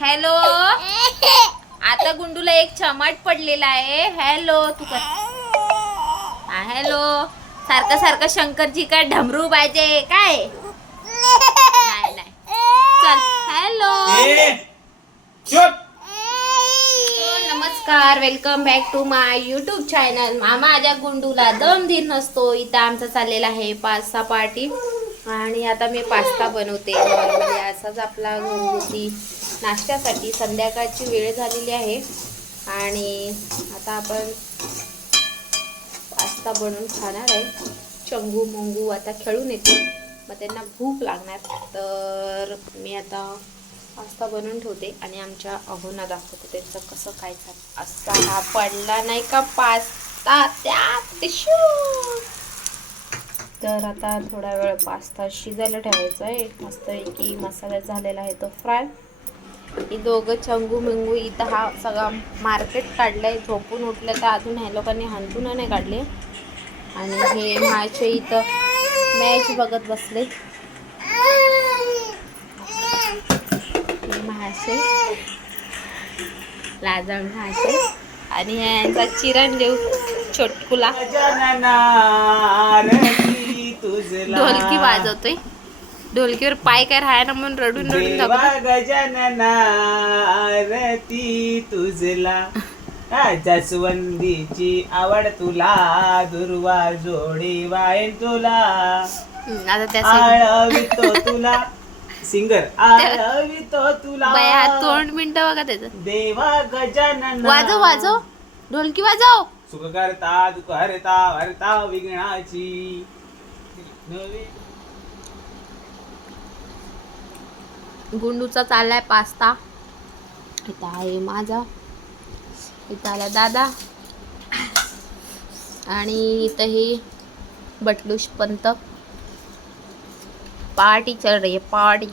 Hello आता गुंडूला एक चमट पडलेला आहे. हॅलो तू कर. हॅलो सारखं सारखं शंकरजी काय ढमरू पाहिजे काय? नाही नाही. चल. हॅलो नमस्कार. Welcome back to my YouTube channel माझ्या गुंडूला दम दिन नसतो इथं आमचा चाललेला आहे पास्ता पार्टी आणि आता मी पास्ता बनवते. असाच आपला घरगुती नाश्त्यासाठी संध्याकाळची वेळ झालेली आहे. आणि आता आपण पास्ता बनवून खाणार आहे. चंगू मंगू आता खेळून येते मग त्यांना भूक लागणार. तर मी आता पास्ता बनवून ठेवते आणि आमच्या अहोना दाखवते त्यांचं कसं काय चाललं असा हा पडला नाही का पास्ता? त्या तर आता थोडा वेळ पास्ता शिजायला ठेवायचा आहे. मस्तपैकी मसाला झालेला आहे तो फ्राय. ही दोघं चंगू मिंगू इथं हा सगळा मार्केट काढलाय. झोपून उठलं तर अजून ह्या लोकांनी हंतून नाही काढले. आणि हे माझे इथं मॅच बघत बसले. महाशय लाजण महाशय आणि यांचा छोटकुला. गजानना आरती तुझला. ढोलकी वाजवतोय. ढोलकीवर पाय काय राहायला म्हणून रडून रडून देवा दाखवतो गजानना आरती तुझला. हा, जास्वंदीची आवड तुला. दुर्वा जोडी वाईन तुला. हम्म, आता त्याचं आळवितो तुला. सिंगर आळवितो तुला. बाया तोंड मिनटं बघा त्याचं. देवा गजानना. वाजव वाजव. ढोलकी वाजव. सुख करता दुःख हरता हरता विघ्नाची. नवी गुंडूचा चाललाय पास्ता. इथं आहे माझा. इथं आला दादा. आणि इथं हे बटलूश पंत. पार्टी चल रही है पार्टी.